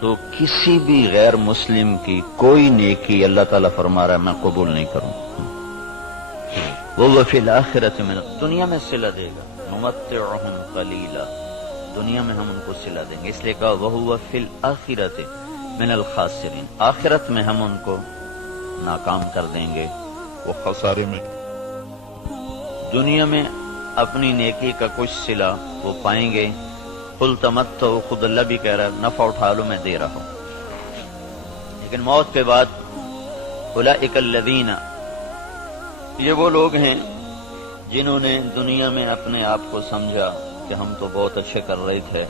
تو کسی بھی غیر مسلم کی کوئی نیکی اللہ تعالیٰ فرما رہا ہے میں قبول نہیں کروں. وہ فی الآخرۃ من، دنیا میں صلہ دے گا. نمتعہم قلیلا، دنیا میں ہم ان کو صلہ دیں گے. اس لیے کہا وہو فی الآخرۃ من الخاسرین، آخرت میں ہم ان کو ناکام کر دیں گے، وہ خسارے میں. دنیا میں اپنی نیکی کا کچھ صلہ وہ پائیں گے. قل تمتعوا، خود اللہ بھی کہہ رہا ہے نفع اٹھا لو میں دے رہا ہوں. لیکن موت کے بعد اولئک الذین، یہ وہ لوگ ہیں جنہوں نے دنیا میں اپنے آپ کو سمجھا کہ ہم تو بہت اچھے کر رہے تھے.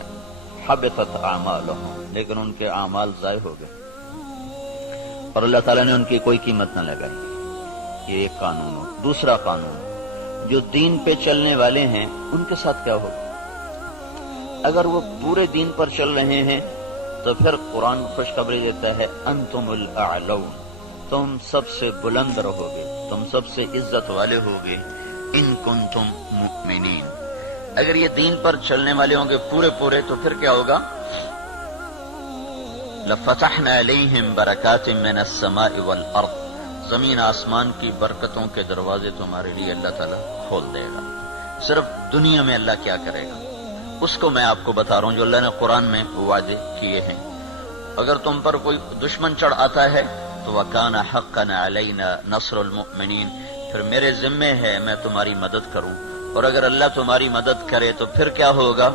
حبطت اعمالہم، لیکن ان کے اعمال ضائع ہو گئے اور اللہ تعالیٰ نے ان کی کوئی قیمت نہ لگائی. یہ ایک قانون ہو. دوسرا قانون، جو دین پہ چلنے والے ہیں ان کے ساتھ کیا ہوگا؟ اگر وہ پورے دین پر چل رہے ہیں تو پھر قرآن خوشخبری دیتا ہے انتم الاعلون، تم سب سے بلند رہو گے، تم سب سے عزت والے ہوگے. ان کنتم مؤمنین، اگر یہ دین پر چلنے والے ہوں گے پورے تو پھر کیا ہوگا؟ لفتحنا علیہم برکات من السماء والارض، زمین آسمان کی برکتوں کے دروازے تمہارے لیے اللہ تعالیٰ کھول دے گا. صرف دنیا میں اللہ کیا کرے گا اس کو میں آپ کو بتا رہا ہوں جو اللہ نے قرآن میں وعدے کیے ہیں. اگر تم پر کوئی دشمن چڑھ آتا ہے تو وَكَانَ حَقًّا عَلَيْنَا نَصْرُ الْمُؤْمِنِينَ، پھر میرے ذمے ہے میں تمہاری مدد کروں. اور اگر اللہ تمہاری مدد کرے تو پھر کیا ہوگا؟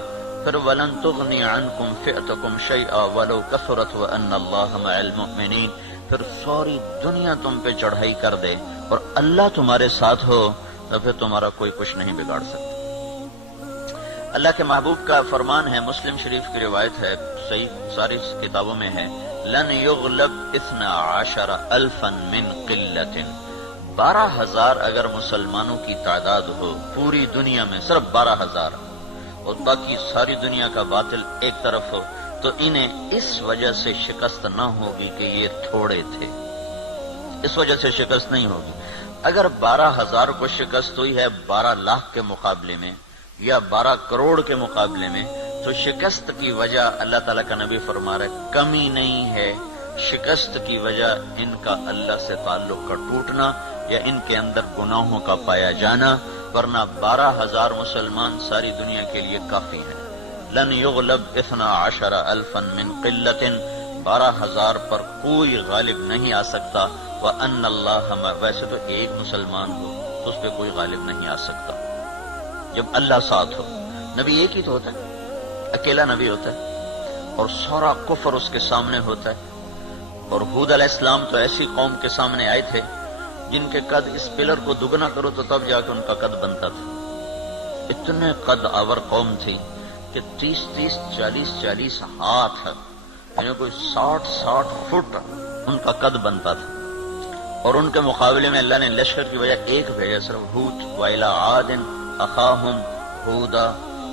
پھر وَلَن تُغْنِيَ عَنْكُمْ فِئْتُكُمْ شَيْئًا وَلَوْ كَثُرَتْ وَأَنَّ اللَّهَ مَعَ الْمُؤْمِنِينَ. پھر ساری دنیا تم پہ چڑھائی کر دے اور اللہ تمہارے ساتھ ہو تو پھر تمہارا کوئی کچھ نہیں بگاڑ سکتا. اللہ کے محبوب کا فرمان ہے، مسلم شریف کی روایت ہے، صحیح ساری کتابوں میں ہے، لن یغلب 12,000 من قلت، 12,000 اگر مسلمانوں کی تعداد ہو پوری دنیا میں، صرف 12,000، اور باقی ساری دنیا کا باطل ایک طرف ہو، تو انہیں اس وجہ سے شکست نہ ہوگی کہ یہ تھوڑے تھے. اس وجہ سے شکست نہیں ہوگی. اگر 12,000 کو شکست ہوئی ہے 12 لاکھ کے مقابلے میں یا 12 کروڑ کے مقابلے میں، تو شکست کی وجہ اللہ تعالیٰ کا نبی فرما رہا ہے کمی نہیں ہے، شکست کی وجہ ان کا اللہ سے تعلق کا ٹوٹنا یا ان کے اندر گناہوں کا پایا جانا، ورنہ 12,000 مسلمان ساری دنیا کے لیے کافی ہیں. لن یغلب 12,000 من قلت، 12,000 پر کوئی غالب نہیں آ سکتا. وَأَنَّ اللَّهَ، ویسے تو ایک مسلمان ہو تو اس پہ کوئی غالب نہیں آ سکتا جب اللہ ساتھ ہو. نبی ایک ہی تو ہوتا ہے، اکیلا نبی ہوتا ہے اور سارا کفر اس کے سامنے ہوتا ہے. اور ہود علیہ السلام تو ایسی قوم کے سامنے آئے تھے جن کے قد اس پلر کو دگنا کرو تو تب جا کے ان کا قد بنتا تھا. اتنے قد آور قوم تھی کہ 30 40 ہاتھ، یعنی کوئی 60 فٹ ان کا قد بنتا تھا. اور ان کے مقابلے میں اللہ نے لشکر کی وجہ ایک بھیجا، صرف ہود. وَإِلَىٰ عَادٍ أَخَاهُمْ هُودًا،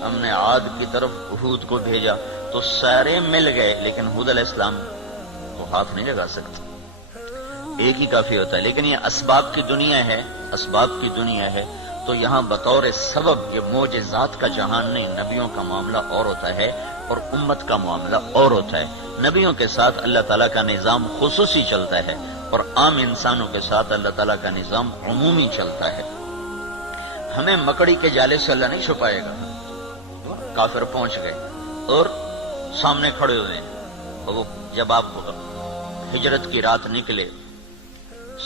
ہم نے عاد کی طرف ہود کو بھیجا تو سارے مل گئے، لیکن ہود علیہ السلام وہ ہاتھ نہیں لگا سکتے، ایک ہی کافی ہوتا ہے. لیکن یہ اسباب کی دنیا ہے، اسباب کی دنیا ہے، تو یہاں بطور سبب یہ معجزات کا جہان نہیں، نبیوں کا معاملہ اور ہوتا ہے اور امت کا معاملہ اور ہوتا ہے. نبیوں کے ساتھ اللہ تعالیٰ کا نظام خصوصی چلتا ہے اور عام انسانوں کے ساتھ اللہ تعالیٰ کا نظام عمومی چلتا ہے. ہمیں مکڑی کے جالے سے اللہ نہیں چھپائے گا. کافر پہنچ گئے اور سامنے کھڑے ہوئے ہیں، اور وہ جب آپ ہجرت کی رات نکلے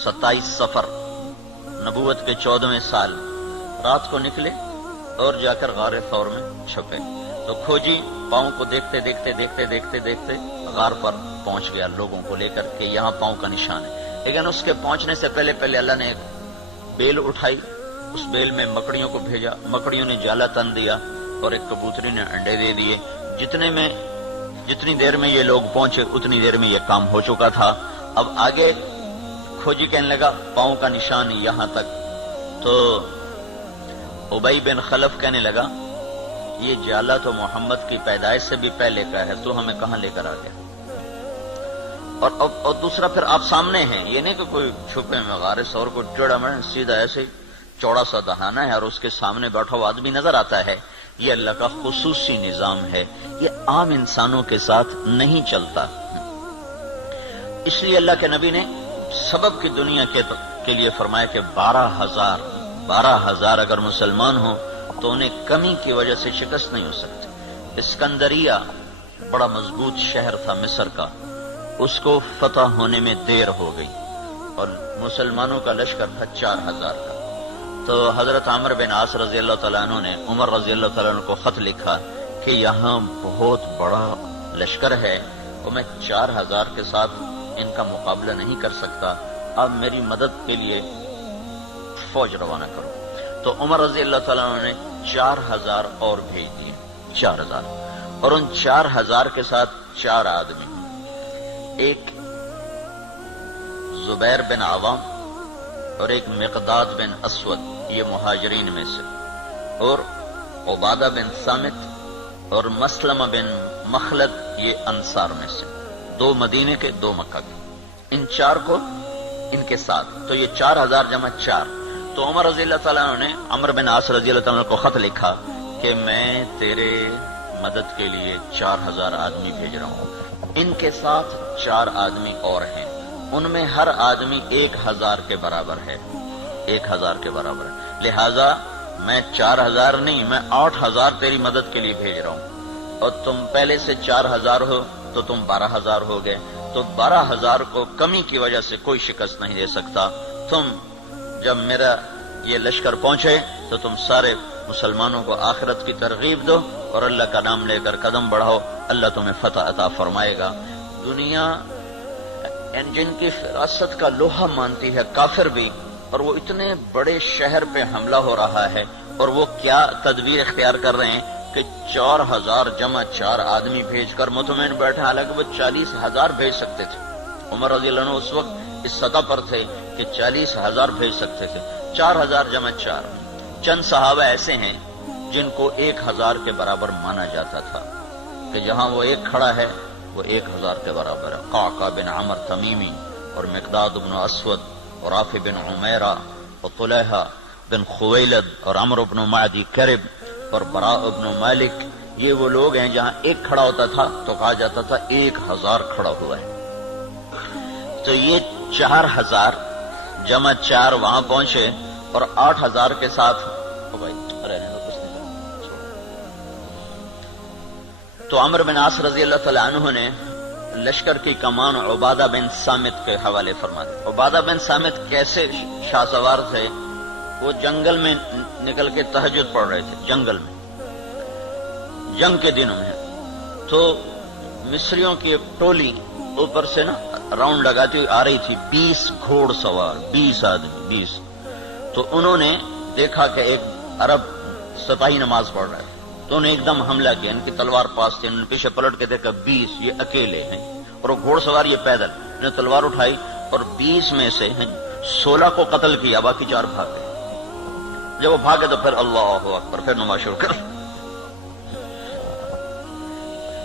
27 صفر نبوت کے 14ویں سال، رات کو نکلے اور جا کر غار ثور میں چھپے تو کھوجی پاؤں کو دیکھتے دیکھتے غار پر پہنچ گیا لوگوں کو لے کر کے یہاں پاؤں کا نشان ہے. لیکن اس کے پہنچنے سے پہلے اللہ نے ایک بیل اٹھائی، اس بیل میں مکڑیوں کو بھیجا، مکڑیوں نے جالا تن دیا اور ایک کبوتری نے انڈے دے دیے. جتنی دیر میں یہ لوگ پہنچے اتنی دیر میں یہ کام ہو چکا تھا. اب آگے کھوجی کہنے لگا پاؤں کا نشان یہاں تک، تو ابی بن خلف کہنے لگا یہ جالا تو محمد کی پیدائش سے بھی پہلے کا ہے، تو ہمیں کہاں لے کر آ گیا. اور دوسرا پھر آپ سامنے ہیں، یہ نہیں کہ کوئی چھپے میں غار ثور کو ٹیڑھا میں سیدھا ایسے چوڑا سا دہانا ہے اور اس کے سامنے بیٹھا ہوا آدمی نظر آتا ہے، یہ اللہ کا خصوصی نظام ہے، یہ عام انسانوں کے ساتھ نہیں چلتا۔ اس لیے اللہ کے نبی نے سبب کی دنیا کے لیے فرمایا کہ 12,000 اگر مسلمان ہوں تو انہیں کمی کی وجہ سے شکست نہیں ہو سکتی۔ اسکندریہ بڑا مضبوط شہر تھا مصر کا، اس کو فتح ہونے میں دیر ہو گئی اور مسلمانوں کا لشکر تھا 4,000 کا۔ تو حضرت عمرو بن عاص رضی اللہ تعالیٰ عنہ نے عمر رضی اللہ تعالیٰ عنہ کو خط لکھا کہ یہاں بہت بڑا لشکر ہے تو میں 4,000 کے ساتھ ان کا مقابلہ نہیں کر سکتا، اب میری مدد کے لیے فوج روانہ کرو۔ تو عمر رضی اللہ تعالیٰ عنہ نے 4,000 اور بھیج دیے، 4,000، اور ان 4,000 کے ساتھ 4 آدمی، ایک زبیر بن عوام اور ایک مقداد بن اسود، یہ مہاجرین میں سے، اور عبادہ بن صامت اور مسلمہ بن مخلد، یہ انصار میں سے، 2 مدینے کے 2 مکہ کے، ان 4 کو ان کے ساتھ، تو یہ 4,000 جمع 4۔ تو عمر رضی اللہ تعالیٰ عنہ نے عمرو بن عاص رضی اللہ تعالیٰ عنہ کو خط لکھا کہ میں تیرے مدد کے لیے 4,000 آدمی بھیج رہا ہوں، ان کے ساتھ 4 آدمی اور ہیں، ان میں ہر آدمی 1,000 کے برابر ہے، 1,000 کے برابر ہے، لہذا میں 4,000 نہیں، میں 8,000 تیری مدد کے لیے بھیج رہا ہوں، اور تم پہلے سے 4,000 ہو تو تم 12,000 ہو گئے، تو 12,000 کو کمی کی وجہ سے کوئی شکست نہیں دے سکتا۔ تم جب میرا یہ لشکر پہنچے تو تم سارے مسلمانوں کو آخرت کی ترغیب دو اور اللہ کا نام لے کر قدم بڑھاؤ، اللہ تمہیں فتح عطا فرمائے گا۔ دنیا جن کی فراست کا لوہا مانتی ہے کافر بھی، اور وہ اتنے بڑے شہر پہ حملہ ہو رہا ہے، اور وہ کیا تدبیر اختیار کر رہے ہیں کہ 4,000 جمع 4 آدمی بھیج کر مطمئن بیٹھے، حالانکہ وہ 40,000 بھیج سکتے تھے۔ عمر رضی اللہ عنہ اس وقت اس سطح پر تھے کہ 40,000 بھیج سکتے تھے، 4,000 جمع 4۔ چند صحابہ ایسے ہیں جن کو 1,000 کے برابر مانا جاتا تھا کہ جہاں وہ ایک کھڑا ہے وہ 1,000 کے برابر ہے۔ قعقاع بن عمر تمیمی اور مقداد بن اسود اور رافع بن عمیرہ اور طلحہ بن خویلد اور عمرو بن معدی کرب اور براء بن مالک، یہ وہ لوگ ہیں جہاں ایک کھڑا ہوتا تھا تو کہا جاتا تھا 1,000 کھڑا ہوا ہے۔ تو یہ 4,000 جمع 4 وہاں پہنچے اور 8,000 کے ساتھ تو عمرو بن عاص رضی اللہ تعالیٰ عنہ نے لشکر کی کمان عبادہ بن صامت کے حوالے فرما دی۔ عبادہ بن صامت کیسے شاہ سوار تھے؟ وہ جنگل میں نکل کے تہجد پڑھ رہے تھے، جنگل میں جنگ کے دنوں میں، تو مصریوں کی ایک ٹولی اوپر سے نا راؤنڈ لگاتی ہوئی آ رہی تھی، 20 گھوڑ سوار، 20 آدمی، 20۔ تو انہوں نے دیکھا کہ ایک عرب سپاہی نماز پڑھ رہا ہے، تو انہیں ایک دم حملہ کیا، ان کی تلوار پاس تھی، انہوں نے پیچھے پلٹ کے دیکھا 20 یہ اکیلے ہیں، اور وہ گھوڑ سوار یہ پیدل، انہوں نے تلوار اٹھائی اور 20 میں سے 16 کو قتل کیا، باقی 4 بھاگ گئے۔ جب وہ بھاگے تو پھر اللہ اکبر، پھر نماز شروع کر۔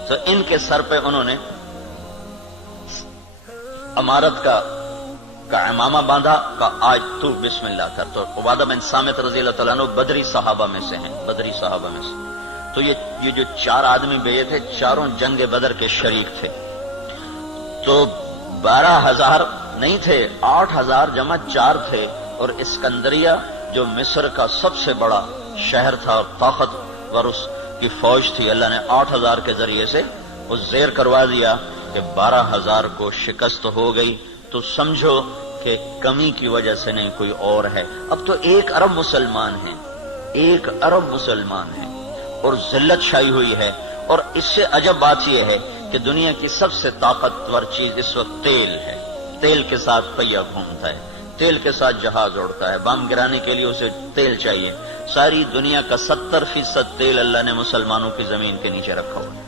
تو ان کے سر پہ انہوں نے امارت کا امامہ باندھا، کا آج تو بسم اللہ کر۔ تو عبادہ بن صامت رضی اللہ تعالیٰ عنہ بدری صحابہ میں سے ہیں، بدری صحابہ میں سے۔ تو یہ جو 4 آدمی بھیجے تھے، چاروں جنگ بدر کے شریک تھے۔ تو 12,000 نہیں تھے، 8,000 جمع 4 تھے، اور اسکندریہ جو مصر کا سب سے بڑا شہر تھا، طاقتور اس کی فوج تھی، اللہ نے 8,000 کے ذریعے سے وہ زیر کروا دیا کہ 12,000 کو شکست ہو گئی۔ تو سمجھو کہ کمی کی وجہ سے نہیں، کوئی اور ہے۔ اب تو 1 ارب مسلمان ہیں، 1 ارب مسلمان ہیں، اور ذلت چھائی ہوئی ہے۔ اور اس سے عجب بات یہ ہے کہ دنیا کی سب سے طاقتور چیز اس وقت تیل ہے، تیل کے ساتھ پہیہ گھومتا ہے، تیل کے ساتھ جہاز اڑتا ہے، بم گرانے کے لیے اسے تیل چاہیے۔ ساری دنیا کا 70% تیل اللہ نے مسلمانوں کی زمین کے نیچے رکھا ہوا ہے۔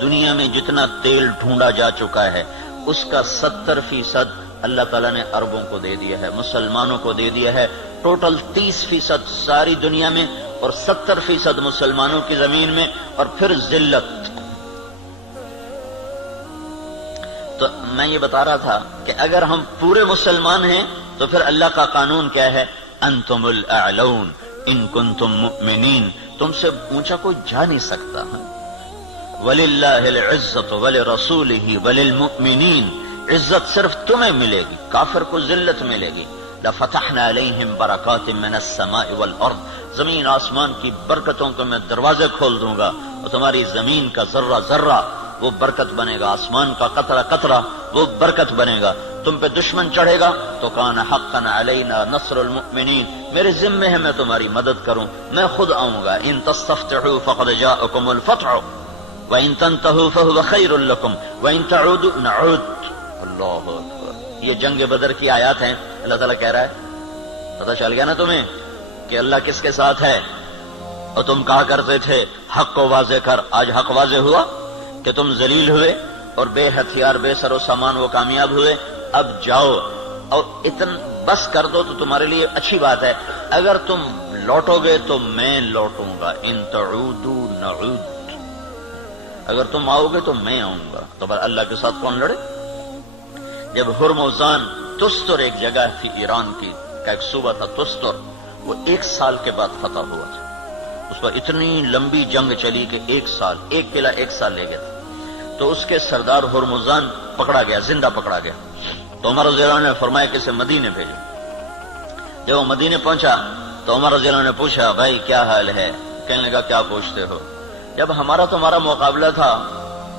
دنیا میں جتنا تیل ڈھونڈا جا چکا ہے اس کا 70% اللہ تعالیٰ نے عربوں کو دے دیا ہے، مسلمانوں کو دے دیا ہے۔ ٹوٹل 30% ساری دنیا میں اور 70% مسلمانوں کی زمین میں، اور پھر ذلت۔ تو میں یہ بتا رہا تھا کہ اگر ہم پورے مسلمان ہیں تو پھر اللہ کا قانون کیا ہے؟ انتم الاعلون ان کنتم مؤمنین، تم سے اونچا کوئی جا نہیں سکتا. وَلِلَّهِ الْعِزَّةُ وَلِرَسُولِهِ وَلِلْمُؤْمِنِينَ، عزت صرف تمہیں ملے گی، کافر کو ذلت ملے گی. لَفَتَحْنَا عَلَيْهِمْ بَرَكَاتٍ مِّنَ السَّمَاءِ وَالْأَرْضِ، زمین آسمان کی برکتوں کو میں دروازے کھول دوں گا، اور تمہاری زمین کا ذرہ ذرہ وہ برکت بنے گا، آسمان کا قطرہ قطرہ وہ برکت بنے گا. تم پہ دشمن چڑھے گا تو کان حقا علینا نصر المؤمنین، میرے ذمے ہے میں تمہاری مدد کروں، میں خود آؤں گا. ان تستفتحوا فقد جاءکم الفتح وان تنتهوا فهو خیر لکم وان تعودوا نعود. اللہ اکبر. یہ جنگ بدر کی آیات ہیں. اللہ تعالیٰ کہہ رہا ہے پتہ چل گیا نا تمہیں کہ اللہ کس کے ساتھ ہے. اور تم کہا کرتے تھے حق کو واضح کر، آج حق واضح ہوا کہ تم ذلیل ہوئے اور بے ہتھیار بے سر و سامان وہ کامیاب ہوئے. اب جاؤ اور بس کر دو تو تمہارے لیے اچھی بات ہے. اگر تم لوٹو گے تو میں لوٹوں گا. ان تعودوا نعود، اگر تم آؤ گے تو میں آؤں گا. تو بھائی اللہ کے ساتھ کون لڑے؟ جب ہرمزان تستر ایک جگہ تھی ایران کی کا ایک صوبہ تھا تستر، وہ 1 سال کے بعد فتح ہوا تھا. اس پر اتنی لمبی جنگ چلی کہ 1 سال، ایک قلعہ 1 سال لے گیا تھا. تو اس کے سردار ہرمزان پکڑا گیا، زندہ پکڑا گیا. تو عمر رضی اللہ عنہ نے فرمایا کہ اسے مدینے بھیجو. جب وہ مدینے پہنچا تو عمر رضی اللہ عنہ نے پوچھا بھائی کیا حال ہے؟ کہنے لگا کیا پوچھتے ہو؟ جب ہمارا تمہارا مقابلہ تھا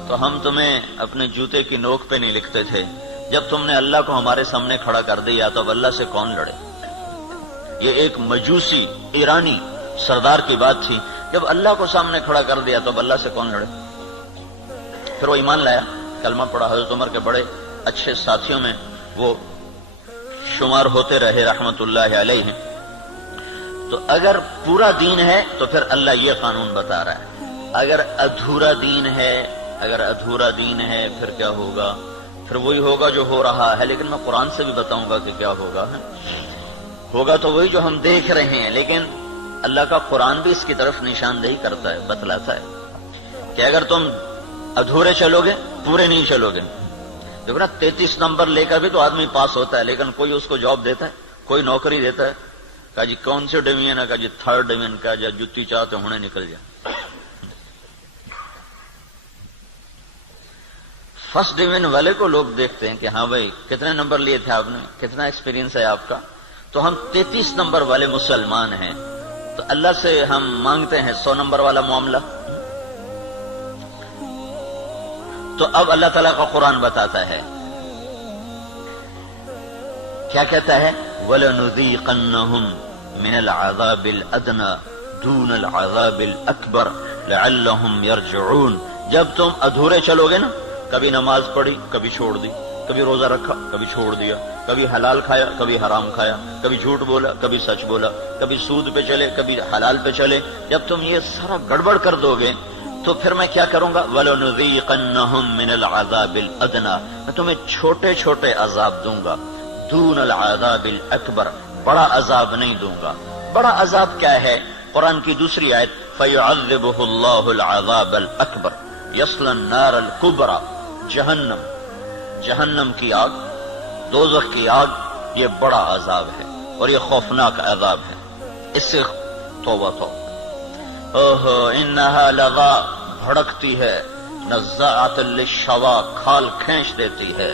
تو ہم تمہیں اپنے جوتے کی نوک پہ نہیں لکھتے تھے. جب تم نے اللہ کو ہمارے سامنے کھڑا کر دیا تو اب اللہ سے کون لڑے؟ یہ ایک مجوسی ایرانی سردار کی بات تھی. جب اللہ کو سامنے کھڑا کر دیا تو اب اللہ سے کون لڑے؟ پھر وہ ایمان لایا، کلمہ پڑھا. حضرت عمر کے بڑے اچھے ساتھیوں میں وہ شمار ہوتے رہے رحمت اللہ علیہ. تو اگر پورا دین ہے تو پھر اللہ یہ قانون بتا رہا ہے. اگر ادھورا دین ہے پھر کیا ہوگا؟ پھر وہی ہوگا جو ہو رہا ہے. لیکن میں قرآن سے بھی بتاؤں گا کہ کیا ہوگا تو وہی جو ہم دیکھ رہے ہیں. لیکن اللہ کا قرآن بھی اس کی طرف نشاندہی کرتا ہے، بتلاتا ہے کہ اگر تم ادھورے چلو گے پورے نہیں چلو گے. دیکھو نا 33 نمبر لے کر بھی تو آدمی پاس ہوتا ہے، لیکن کوئی اس کو جاب دیتا ہے، کوئی نوکری دیتا ہے. کہا جی کون سے ڈویژن ہے؟ کہا جی 3rd ڈویژن کا. جا جتی چاہتے ہونے نکل جائے. 1st ڈویژن والے کو لوگ دیکھتے ہیں کہ ہاں بھائی کتنے نمبر لیے تھے آپ نے، کتنا ایکسپیرینس ہے آپ کا. تو ہم 33 نمبر والے مسلمان ہیں. تو اللہ سے ہم مانگتے ہیں 100 نمبر والا معاملہ. تو اب اللہ تعالیٰ کا قرآن بتاتا ہے، کیا کہتا ہے؟ وَلَنُذِيقَنَّهُمْ مِنَ الْعَذَابِ الْأَدْنَى دُونَ الْعَذَابِ الْأَكْبَرِ لَعَلَّهُمْ يَرْجِعُونَ. جب تم ادھورے چلو گے نا، کبھی نماز پڑھی کبھی چھوڑ دی، کبھی روزہ رکھا کبھی چھوڑ دیا، کبھی حلال کھایا کبھی حرام کھایا، کبھی جھوٹ بولا کبھی سچ بولا، کبھی سود پہ چلے کبھی حلال پہ چلے. جب تم یہ سارا گڑبڑ کر دو گے تو پھر میں کیا کروں گا؟ وَلَنُذِيقَنَّهُمْ مِنَ الْعَذَابِ الْأَدْنَى، میں تمہیں چھوٹے چھوٹے عذاب دوں گا. دون العذاب الاکبر، بڑا عذاب نہیں دوں گا. بڑا عذاب کیا ہے؟ قرآن کی دوسری آیت فَيُعَذِّبُهُ اللَّهُ الْعَذَابَ الْأَكْبَرَ يَصْلَى النَّارَ الْكُبْرَى. جہنم کی آگ، دوزخ کی آگ، یہ بڑا عذاب ہے اور یہ خوفناک عذاب ہے. اس سے توبہ. اوہو انہا لظا، بھڑکتی ہے، نزاعۃ للشوا، کھال کھینچ دیتی ہے.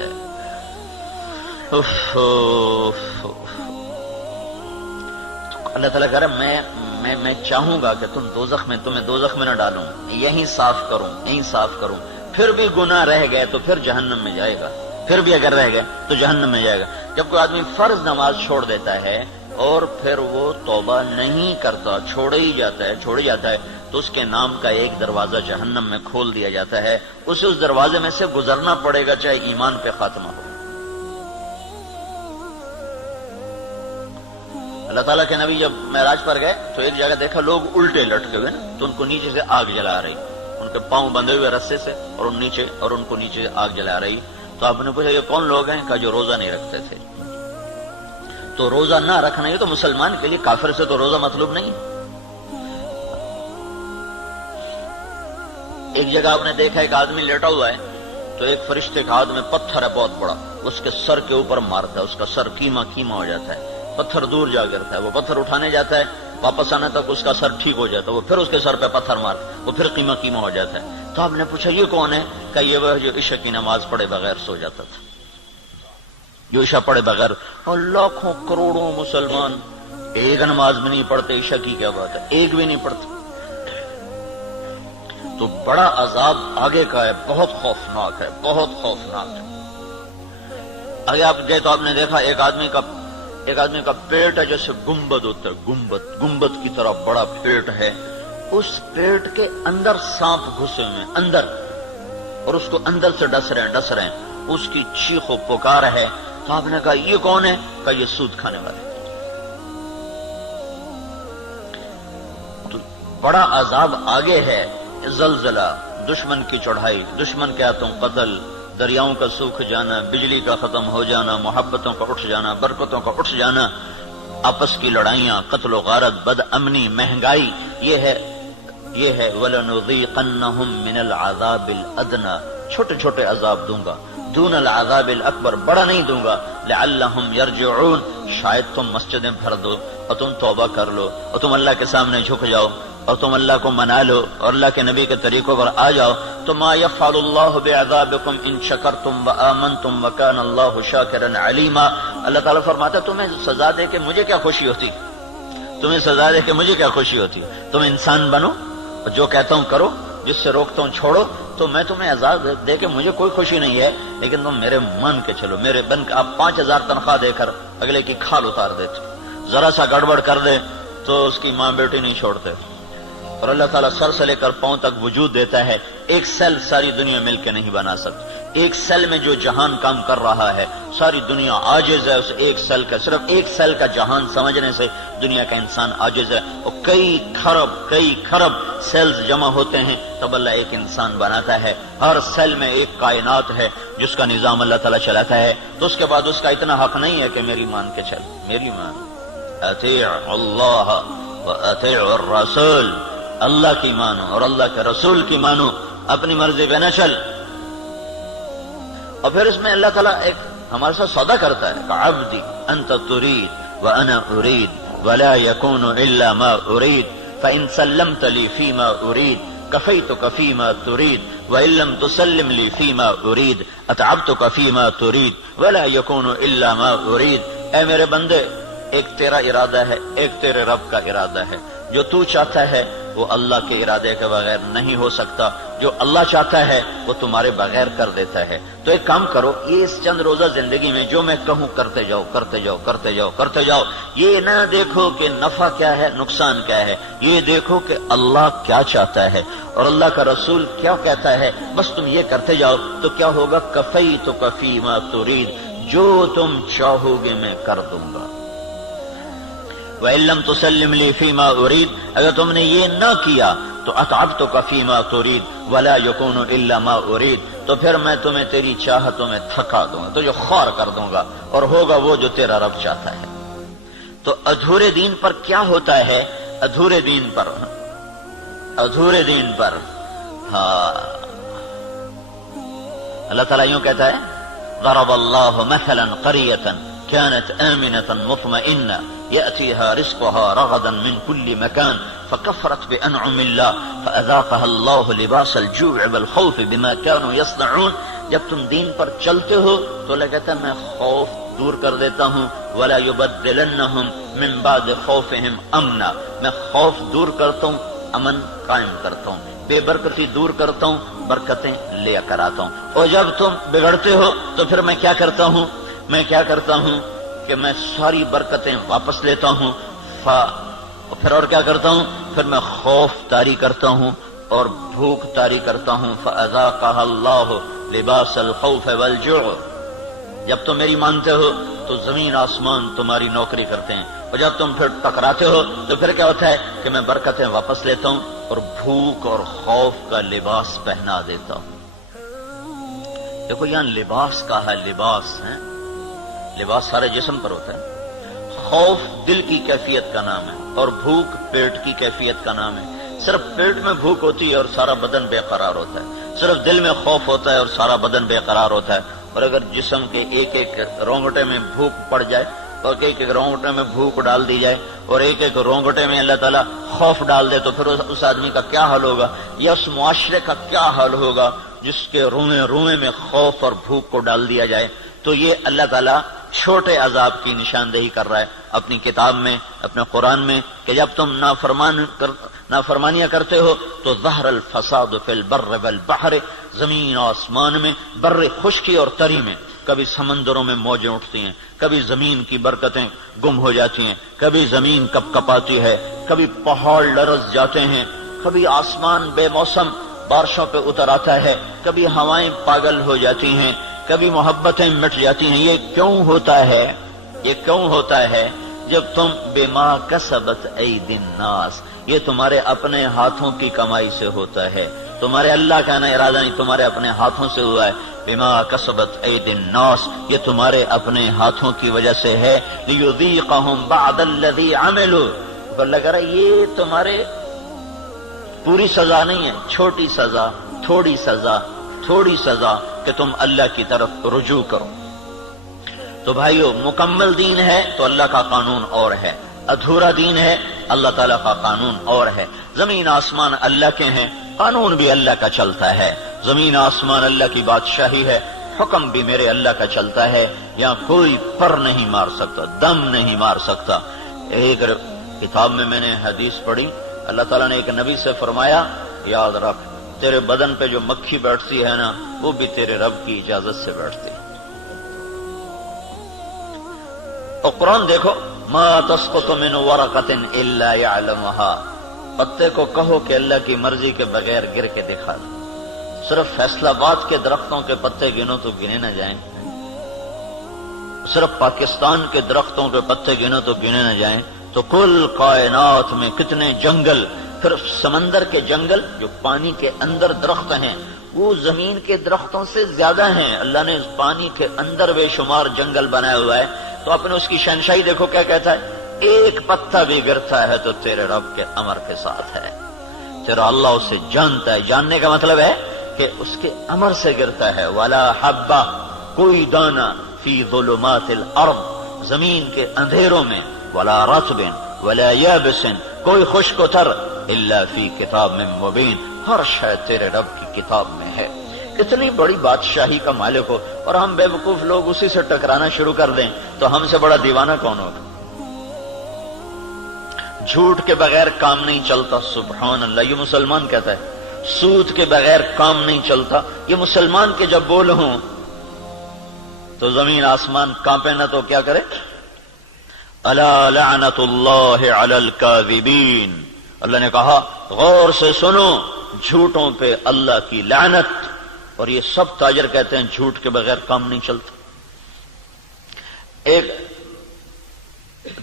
اللہ تعالیٰ کہہ رہا ہے میں چاہوں گا کہ تمہیں دوزخ میں نہ ڈالوں، یہیں صاف کروں. پھر بھی گناہ رہ گئے تو پھر جہنم میں جائے گا. پھر بھی اگر رہ گئے تو جہنم میں جائے گا. جب کوئی آدمی فرض نماز چھوڑ دیتا ہے اور پھر وہ توبہ نہیں کرتا، چھوڑے ہی جاتا ہے تو اس کے نام کا ایک دروازہ جہنم میں کھول دیا جاتا ہے. اسے اس دروازے میں سے گزرنا پڑے گا چاہے ایمان پہ خاتمہ ہو. اللہ تعالیٰ کے نبی جب معراج پر گئے تو ایک جگہ دیکھا لوگ الٹے لٹکے ہوئے نا، تو ان کو نیچے سے آگ جلا رہی، ان کے پاؤں بندھے ہوئے رسے سے اور ان کو نیچے سے آگ جلا رہی. تو آپ نے پوچھا یہ کون لوگ ہیں؟ کہا جو روزہ نہیں رکھتے تھے. تو روزہ نہ رکھنا یہ تو مسلمان کے لیے، کافر سے تو روزہ مطلوب نہیں. ایک جگہ آپ نے دیکھا ایک آدمی لیٹا ہوا ہے تو ایک فرشتے کا ہاتھ میں پتھر ہے بہت بڑا، اس کے سر کے اوپر مارتا ہے، اس کا سر کیما ہو جاتا ہے، پتھر دور جا گرتا ہے. وہ پتھر اٹھانے جاتا ہے، واپس آنے تک اس کا سر ٹھیک ہو جاتا, وہ پھر اس کے سر پہ پتھر مار, وہ پھر قیمہ قیمہ ہو جاتا ہے. تو آپ نے پوچھا یہ کون ہے؟ کہ یہ وہ جو عشاء کی نماز پڑھے بغیر سو جاتا تھا, جو عشاء پڑھے بغیر. اور لاکھوں کروڑوں مسلمان ایک نماز بھی نہیں پڑھتے, عشاء کی کیا بات ہے, ایک بھی نہیں پڑھتے. تو بڑا عذاب آگے کا ہے, بہت خوفناک ہے, بہت خوفناک ہے. آگے آپ گئے تو آپ نے دیکھا ایک آدمی کا پیٹ ہے جیسے گنبد ہوتا ہے, گنبد کی طرح بڑا پیٹ ہے. اس پیٹ کے اندر سانپ گھسے ہوئے ہیں اندر, اور اس کو اندر سے ڈس رہے ہیں. اس کی چیخ و پکار ہے. تو آپ نے کہا یہ کون ہے؟ کہ یہ سود کھانے والے. تو بڑا عذاب آگے ہے, زلزلہ, دشمن کی چڑھائی, دشمن کے ہاتھوں قتل, دریاؤں کا سوکھ جانا, بجلی کا ختم ہو جانا, محبتوں کا اٹھ جانا, برکتوں کا اٹھ جانا, آپس کی لڑائیاں, قتل و غارت, بد امنی, مہنگائی. یہ ہے وَلَنُذِيقَنَّهُمْ مِنَ الْعَذَابِ الْأَدْنَى, چھوٹے چھوٹے عذاب دوں گا, دون العذاب الاکبر, بڑا نہیں دوں گا. لعلہم یرجعون, شاید تم مسجدیں بھر دو اور تم توبہ کر لو اور تم اللہ کے سامنے جھک جاؤ اور تم اللہ کو منا لو اور اللہ کے نبی کے طریقوں پر آ جاؤ. تو ما یفعل اللہ بعذابکم ان شکرتم وآمنتم وکان اللہ شاکرا علیما. اللہ تعالیٰ فرماتا ہے تمہیں سزا دے کے مجھے کیا خوشی ہوتی, تمہیں سزا دے کے مجھے کیا خوشی ہوتی. تم انسان بنو, جو کہتا ہوں کرو, جس سے روکتا ہوں چھوڑو, تو میں تمہیں عذاب دے کے مجھے کوئی خوشی نہیں ہے. لیکن تم میرے مان کے چلو, میرے بن کے. آپ 5,000 تنخواہ دے کر اگلے کی کھال اتار دیتے, ذرا سا گڑبڑ کر دے تو اس کی ماں بیٹی نہیں چھوڑتے. اور اللہ تعالیٰ سر سے لے کر پاؤں تک وجود دیتا ہے. ایک سیل ساری دنیا مل کے نہیں بنا سکتی. ایک سیل میں جو جہان کام کر رہا ہے, ساری دنیا عاجز ہے اس ایک سیل کا. صرف ایک سیل کا جہان سمجھنے سے دنیا کا انسان عاجز ہے. اور کئی خرب سیلز جمع ہوتے ہیں تب اللہ ایک انسان بناتا ہے. ہر سیل میں ایک کائنات ہے جس کا نظام اللہ تعالیٰ چلاتا ہے. تو اس کے بعد اس کا اتنا حق نہیں ہے کہ میری مان کے چل, میری مان. اطیع اللہ و اطیع الرسول, اللہ کی مانو اور اللہ کے رسول کی مانو, اپنی مرضی پہ نہ چل. اور پھر اس میں اللہ تعالیٰ ایک ہمارے ساتھ سودا کرتا ہے. عبدی انت ترید وانا ارید ولا يكون الا ما ارید فان سلمت لي فيما ارید كفيتك فيما تريد وان لم تسلم لي فيما ارید اتعبتك فيما تريد ولا يكون الا ما ارید. اے میرے بندے, ایک تیرا ارادہ ہے, ایک تیرے رب کا ارادہ ہے. جو تو چاہتا ہے وہ اللہ کے ارادے کے بغیر نہیں ہو سکتا. جو اللہ چاہتا ہے وہ تمہارے بغیر کر دیتا ہے. تو ایک کام کرو, یہ اس چند روزہ زندگی میں جو میں کہوں کرتے جاؤ, کرتے جاؤ, کرتے جاؤ, کرتے جاؤ. یہ نہ دیکھو کہ نفع کیا ہے, نقصان کیا ہے, یہ دیکھو کہ اللہ کیا چاہتا ہے اور اللہ کا رسول کیا کہتا ہے. بس تم یہ کرتے جاؤ تو کیا ہوگا, کفیتک فیما ترید, جو تم چاہو گے میں کر دوں گا. وَإِن لَّمْ تُسَلِّمْ لِي فِيمَا أُرِيدُ, اگر تم نے یہ نہ کیا تو أَتْعَبْتُكَ فِيمَا تُرِيدُ وَلَا يَكُونُ إِلَّا مَا أُرِيدُ, تو پھر میں تمہیں تیری چاہتوں میں تھکا دوں گا, تو جو خوار کر دوں گا اور ہوگا وہ جو تیرا رب چاہتا ہے. تو ادھورے دین پر کیا ہوتا ہے, ادھورے دین پر ہاں اللہ تعالیٰ یوں کہتا ہے, ضرب اللہ مثلا قریة كانت آمنة مطمئنة يأتيها رزقها رغدا من كل مكان فكفرت بأنعم الله فأذاقها الله لباس الجوع والخوف بما كانوا يصنعون. جب تم دین پر چلتے ہو تو اللہ کہتا ہے میں خوف دور کر دیتا ہوں, ولا يبدلنهم من بعد خوفهم امنا, میں خوف دور کرتا ہوں, امن قائم کرتا ہوں, بے برکتی دور کرتا ہوں, برکتیں لے کر آتا ہوں. اور جب تم بگڑتے ہو تو پھر میں کیا کرتا ہوں کہ میں ساری برکتیں واپس لیتا ہوں. پھر اور کیا کرتا ہوں, پھر میں خوف طاری کرتا ہوں اور بھوک طاری کرتا ہوں. فَأَذَاقَهَا اللَّهُ لِبَاسَ الْخَوْفِ وَالْجُوعِ, جب تم میری مانتے ہو تو زمین آسمان تمہاری نوکری کرتے ہیں, اور جب تم پھر ٹکراتے ہو تو پھر کیا ہوتا ہے کہ میں برکتیں واپس لیتا ہوں اور بھوک اور خوف کا لباس پہنا دیتا ہوں. دیکھو یہاں لباس کا ہے, لباس سارے جسم پر ہوتا ہے. خوف دل کی کیفیت کا نام ہے اور بھوک پیٹ کی کیفیت کا نام ہے. صرف پیٹ میں بھوک ہوتی ہے اور سارا بدن بے قرار ہوتا ہے, صرف دل میں خوف ہوتا ہے اور سارا بدن بے قرار ہوتا ہے. اور اگر جسم کے ایک ایک رونگٹے میں بھوک پڑ جائے اور ایک ایک رونگٹے میں بھوک ڈال دی جائے اور ایک ایک رونگٹے میں اللہ تعالیٰ خوف ڈال دے تو پھر اس آدمی کا کیا حال ہوگا، یا اس معاشرے کا کیا حال ہوگا جس کے روئیں روئیں میں خوف اور بھوک کو ڈال دیا جائے۔ تو یہ اللہ تعالیٰ چھوٹے عذاب کی نشاندہی کر رہا ہے اپنی کتاب میں، اپنے قرآن میں، کہ جب تم نافرمانیاں کرتے ہو تو ظہر الفساد فی البر والبحر، زمین و آسمان میں، بر خشکی اور تری میں، کبھی سمندروں میں موجیں اٹھتی ہیں، کبھی زمین کی برکتیں گم ہو جاتی ہیں، کبھی زمین کپ کپاتی ہے، کبھی پہاڑ لرز جاتے ہیں، کبھی آسمان بے موسم بارشوں پہ اتر آتا ہے، کبھی ہوائیں پاگل ہو جاتی ہیں، کبھی محبتیں مٹ جاتی ہیں۔ یہ کیوں ہوتا ہے؟ یہ کیوں ہوتا ہے؟ جب تم بما کسبت ایدی الناس، یہ تمہارے اپنے ہاتھوں کی کمائی سے ہوتا ہے، تمہارے اللہ کا نہ ارادہ نہیں، تمہارے اپنے ہاتھوں سے ہوا ہے۔ بما کسبت ایدی الناس، یہ تمہارے اپنے ہاتھوں کی وجہ سے ہے۔ لیذیقہم بعد الذی عملوا، تو اللہ کہہ رہا ہے یہ تمہارے پوری سزا نہیں ہے، چھوٹی سزا، تھوڑی سزا، تھوڑی سزا کہ تم اللہ کی طرف رجوع کرو۔ تو بھائیو، مکمل دین ہے تو اللہ کا قانون اور ہے، ادھورا دین ہے اللہ تعالیٰ کا قانون اور ہے۔ زمین آسمان اللہ کے ہیں، قانون بھی اللہ کا چلتا ہے۔ زمین آسمان اللہ کی بادشاہی ہے، حکم بھی میرے اللہ کا چلتا ہے، یہاں کوئی پر نہیں مار سکتا، دم نہیں مار سکتا۔ ایک کتاب میں نے حدیث پڑھی، اللہ تعالیٰ نے ایک نبی سے فرمایا، یاد رکھ تیرے بدن پہ جو مکھی بیٹھتی ہے نا، وہ بھی تیرے رب کی اجازت سے بیٹھتی ہے۔ اور قرآن دیکھو، ما تسقط من ورقۃ الا يعلمها، پتے کو کہو کہ اللہ کی مرضی کے بغیر گر کے دکھا دو۔ صرف فیصلہ آباد کے درختوں کے پتے گنو تو گنے نہ جائیں، صرف پاکستان کے درختوں کے پتے گنو تو گنے نہ جائیں، تو کل کائنات میں کتنے جنگل، پھر سمندر کے جنگل جو پانی کے اندر درخت ہیں وہ زمین کے درختوں سے زیادہ ہیں۔ اللہ نے پانی کے اندر بے شمار جنگل بنایا ہوا ہے، تو آپ نے اس کی شہنشاہی دیکھو کیا کہتا ہے، ایک پتا بھی گرتا ہے تو تیرے رب کے امر کے ساتھ ہے، تیرا اللہ اسے جانتا ہے۔ جاننے کا مطلب ہے کہ اس کے امر سے گرتا ہے۔ ولا حبہ، کوئی دانہ، فی ظلمات الارض، زمین کے اندھیروں میں، ولا رطب ولا یابس، کوئی خشک و تر، الا فی کتاب میں مبین، ہر شے تیرے رب کی کتاب میں ہے۔ اتنی بڑی بادشاہی کا مالک ہو اور ہم بے وقوف لوگ اسی سے ٹکرانا شروع کر دیں تو ہم سے بڑا دیوانہ کون ہوگا؟ جھوٹ کے بغیر کام نہیں چلتا، سبحان اللہ، یہ مسلمان کہتا ہے۔ سود کے بغیر کام نہیں چلتا، یہ مسلمان کے جب بول ہوں تو زمین آسمان کانپے نہ تو کیا کرے؟ الا لعنت اللہ علی الکاذبین، اللہ نے کہا غور سے سنو، جھوٹوں پہ اللہ کی لعنت۔ اور یہ سب تاجر کہتے ہیں جھوٹ کے بغیر کام نہیں چلتا۔ ایک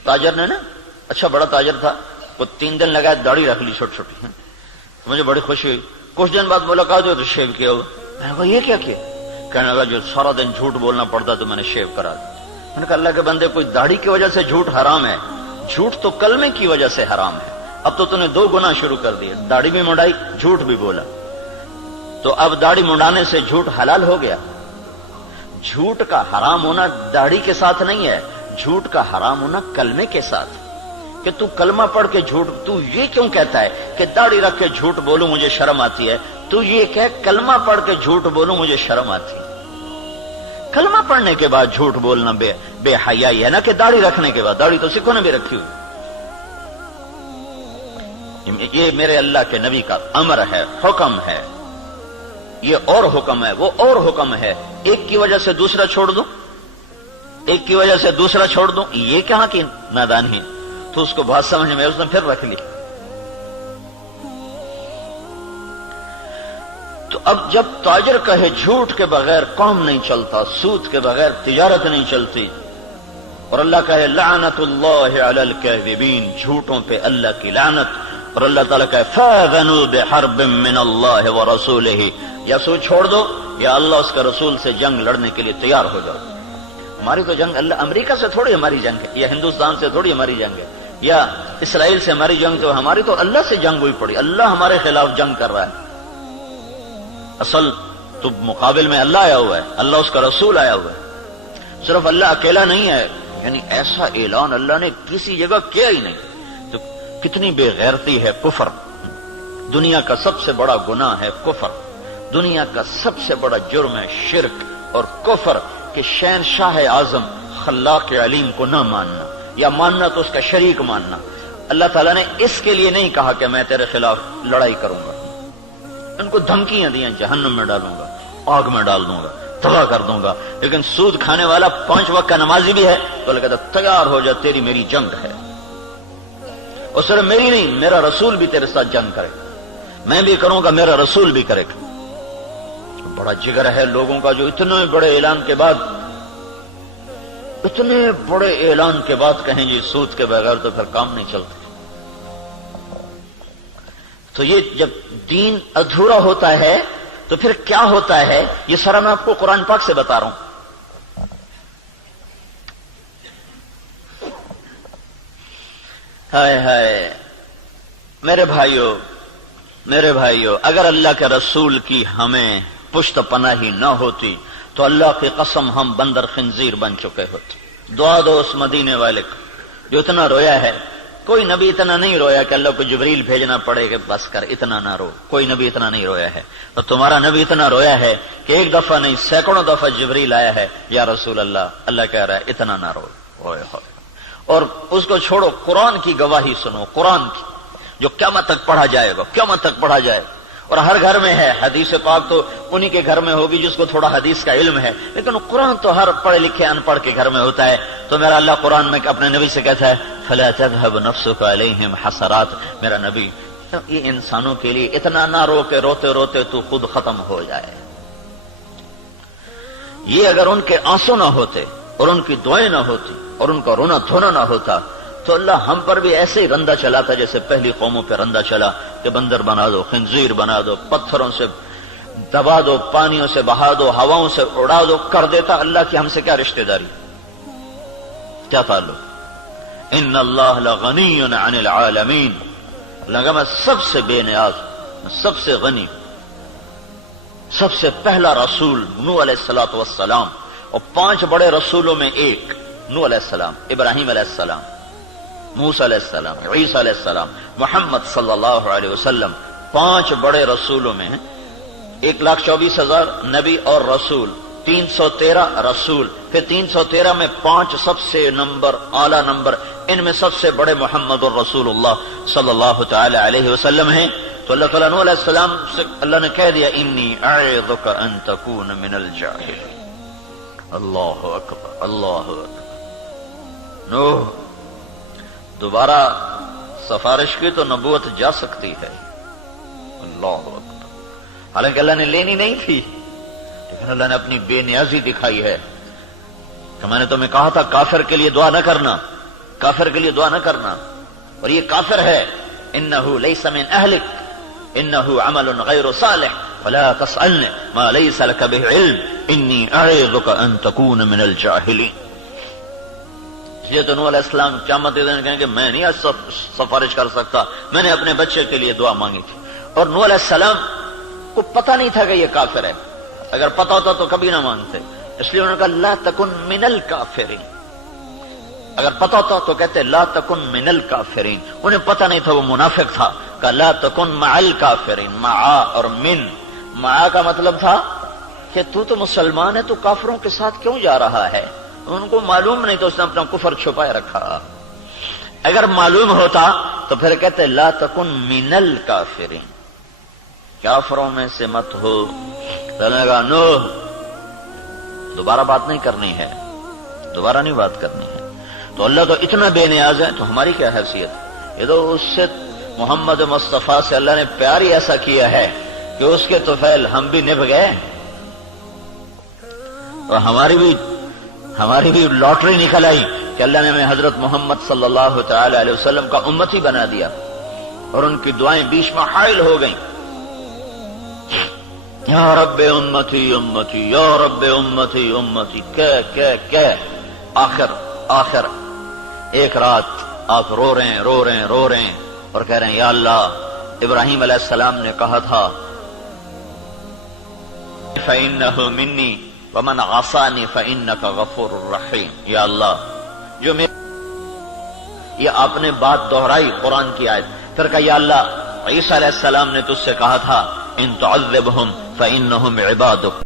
تاجر نے نا، اچھا بڑا تاجر تھا، وہ 3 دن لگائے داڑھی رکھ لی چھوٹی چھوٹی، مجھے بڑی خوشی ہوئی۔ کچھ دن بعد ملاقات ہوئی تو شیو کیا ہوا۔ میں نے کہا یہ کیا کیا؟ کہنے لگا جو سارا دن جھوٹ بولنا پڑتا تو میں نے شیو کرا دیا۔ میں نے کہا اللہ کے بندے، کوئی داڑھی کی وجہ سے جھوٹ حرام ہے؟ جھوٹ تو کلمے کی وجہ سے حرام ہے۔ اب تو نے 2 گناہ شروع کر دیے، داڑھی بھی منڈائی، جھوٹ بھی بولا، تو اب داڑھی منڈانے سے جھوٹ حلال ہو گیا۔ جھوٹ کا حرام ہونا داڑھی کے ساتھ نہیں ہے، جھوٹ کا حرام ہونا کلمے کے ساتھ، کہ تو کلمہ پڑھ کے جھوٹ، تو یہ کیوں کہتا ہے کہ داڑھی رکھ کے جھوٹ بولوں مجھے شرم آتی ہے؟ تو یہ کہ کلمہ پڑھ کے جھوٹ بولوں مجھے شرم آتی ہے۔ کلمہ پڑھنے کے بعد جھوٹ بولنا بے حیائی ہے نا، کہ داڑھی رکھنے کے بعد۔ داڑھی تو سکھوں نے بھی رکھی ہوئی۔ یہ میرے اللہ کے نبی کا امر ہے، حکم ہے، یہ اور حکم ہے، وہ اور حکم ہے۔ ایک کی وجہ سے دوسرا چھوڑ دوں، ایک کی وجہ سے دوسرا چھوڑ دوں، یہ کہاں کی نادانی ہے؟ تو اس کو بات سمجھ میں اس نے پھر رکھ لی۔ تو اب جب تاجر کہے جھوٹ کے بغیر کام نہیں چلتا، سود کے بغیر تجارت نہیں چلتی، اور اللہ کہے لعنت اللہ علی الکاذبین، جھوٹوں پہ اللہ کی لعنت، اور اللہ تعالیٰ کہے فاذنوا بحرب من اللہ ورسولہ، یا سود چھوڑ دو یا اللہ اس کے رسول سے جنگ لڑنے کے لیے تیار ہو جاؤ۔ ہماری تو جنگ اللہ امریکہ سے تھوڑی ہماری جنگ ہے، یا ہندوستان سے تھوڑی ہماری جنگ ہے، یا اسرائیل سے ہماری جنگ، تو ہماری تو اللہ سے جنگ ہوئی پڑی، اللہ ہمارے خلاف جنگ کر رہا ہے۔ اصل تو مقابل میں اللہ آیا ہوا ہے، اللہ اس کا رسول آیا ہوا ہے۔ صرف اللہ اکیلا نہیں ہے، یعنی ایسا اعلان اللہ نے کسی جگہ کیا ہی نہیں. تو کتنی بے غیرتی ہے کفر. دنیا کا سب سے بڑا گناہ ہے کفر. دنیا کا سب سے بڑا جرم ہے شرک اور کفر، کہ شہنشاہ اعظم خلاق علیم کو نہ ماننا، یا ماننا تو اس کا شریک ماننا. اللہ تعالیٰ نے اس کے لیے نہیں کہا کہ میں تیرے خلاف لڑائی کروں گا. ان کو دھمکیاں دیں جہنم میں ڈالوں گا، آگ میں ڈال دوں گا، تباہ کر دوں گا. لیکن سود کھانے والا 5 وقت کا نمازی بھی ہے تو اللہ کہتا تیار ہو جا، تیری میری جنگ ہے. اور صرف میری نہیں، میرا رسول بھی تیرے ساتھ جنگ کرے. میں بھی کروں گا، میرا رسول بھی کرے گا. بڑا جگر ہے لوگوں کا جو اتنے بڑے اعلان کے بعد کہیں جی سود کے بغیر تو پھر کام نہیں چلتا. تو یہ جب دین ادھورا ہوتا ہے تو پھر کیا ہوتا ہے، یہ سارا میں آپ کو قرآن پاک سے بتا رہا ہوں. ہائے ہائے میرے بھائیو، اگر اللہ کے رسول کی ہمیں پشت پناہی نہ ہوتی تو اللہ کی قسم ہم بندر خنزیر بن چکے ہوتے. دعا دو اس مدینے والے کو جو اتنا رویا ہے. کوئی نبی اتنا نہیں رویا کہ اللہ کو جبریل بھیجنا پڑے کہ بس کر اتنا نہ رو. کوئی نبی اتنا نہیں رویا ہے. اور تمہارا نبی اتنا رویا ہے کہ ایک دفعہ نہیں سینکڑوں دفعہ جبریل آیا ہے، یا رسول اللہ کہہ رہا ہے اتنا نہ رو. اور اس کو چھوڑو، قرآن کی گواہی سنو، قرآن کی جو قیامت تک پڑھا جائے گا، قیامت تک پڑھا جائے گا. اور ہر گھر میں ہے. حدیث پاک تو انہی کے گھر میں ہوگی جس کو تھوڑا حدیث کا علم ہے، لیکن قرآن تو ہر پڑھے لکھے ان پڑھ کے گھر میں ہوتا ہے. تو میرا اللہ قرآن میں اپنے نبی سے کہتا ہے فَلَا تَذْهَبْ نَفْسُكَ عَلَيْهِمْ حَسَرَاتٍ. میرا نبی یہ انسانوں کے لیے اتنا نہ رو کہ روتے روتے تو خود ختم ہو جائے. یہ اگر ان کے آنسو نہ ہوتے اور ان کی دعائیں نہ ہوتی اور ان کا رونا دھونا نہ ہوتا تو اللہ ہم پر بھی ایسے ہی رندہ چلاتا جیسے پہلی قوموں پہ رندہ چلا کہ بندر بنا دو، خنزیر بنا دو، پتھروں سے دبا دو، پانیوں سے بہا دو، ہواؤں سے اڑا دو. کر دیتا. اللہ کی ہم سے کیا رشتہ داری، کیا تعلق. ان اللہ لغنی عن العالمین. لگا میں سب سے بے نیاز، سب سے غنی. سب سے پہلا رسول نوح علیہ الصلوۃ والسلام، اور 5 بڑے رسولوں میں ایک نوح علیہ السلام، ابراہیم علیہ السلام، موسیٰ علیہ السلام، عیسیٰ علیہ السلام، محمد صلی اللہ علیہ وسلم. 5 بڑے رسولوں میں 1,24,000 نبی اور رسول، 313 رسول. پھر 313 میں 5 سب سے اعلیٰ نمبر، ان میں سب سے بڑے محمد الرسول اللہ صلی اللہ تعالی علیہ وسلم ہیں. تو اللہ تعالیٰ نوح علیہ السلام سے اللہ نے کہہ دیا انی اعظک ان تکون من الجاہلین. اللہ اکبر، اللہ اکبر. نوح دوبارہ سفارش کی تو نبوت جا سکتی ہے. اللہ اکبر. حالانکہ اللہ نے لینی نہیں تھی، لیکن اللہ نے اپنی بے نیازی دکھائی ہے کہ میں نے تمہیں کہا تھا کافر کے لیے دعا نہ کرنا، کافر کے لیے دعا نہ کرنا. اور یہ کافر ہے. انہ لیس من اہلک انہ عمل غیر صالح فلا تسألنی ما لیس لک به علم انی اعظک ان تکون من الجاہلین. یہ تو نوح علیہ السلام قیامت کے دن کہیں کہ میں نہیں سفارش کر سکتا، میں نے اپنے بچے کے لیے دعا مانگی تھی. اور نوح علیہ السلام کو پتہ نہیں تھا کہ یہ کافر ہے. اگر پتہ ہوتا تو کبھی نہ مانگتے. اس لیے انہوں نے کہا لا تکن من الکافرین. اگر پتہ ہوتا تو کہتے لا تکن من الکافرین. انہیں پتہ نہیں تھا، وہ منافق تھا. کہا لا تکن مع الکافرین. مع اور من، مع کا مطلب تھا کہ تو مسلمان ہے تو کافروں کے ساتھ کیوں جا رہا ہے. ان کو معلوم نہیں تو اس نے اپنا کفر چھپائے رکھا. اگر معلوم ہوتا تو پھر کہتے لا تکن من الکافرین، کافروں میں سے مت ہو. کہا نوح دوبارہ بات نہیں کرنی ہے، دوبارہ نہیں بات کرنی ہے. تو اللہ تو اتنا بے نیاز ہے، تو ہماری کیا حیثیت. یہ تو اس سے محمد مصطفیٰ سے اللہ نے پیار ہی ایسا کیا ہے کہ اس کے طفیل ہم بھی نبھ گئے. اور ہماری بھی لاٹری نکل آئی کہ اللہ نے ہمیں حضرت محمد صلی اللہ تعالی علیہ وسلم کا امتی بنا دیا. اور ان کی دعائیں بیچ میں حائل ہو گئیں. یا رب امتی امتی، یا رب امتی امتی، کہ آخر ایک رات آپ رو رہے ہیں اور کہہ رہے ہیں یا اللہ، ابراہیم علیہ السلام نے کہا تھا فَإِنَّهُ مِنِّي وَمَنْ عَصَانِي فَإِنَّكَ غَفُورٌ رَحِيمٌ. یا اللہ جو میں یہ آپ نے بات دہرائی قرآن کی آیت، پھر کہا یا اللہ عیسیٰ علیہ السلام نے تجھ سے کہا تھا ان تعذبہم فإنہم عبادک،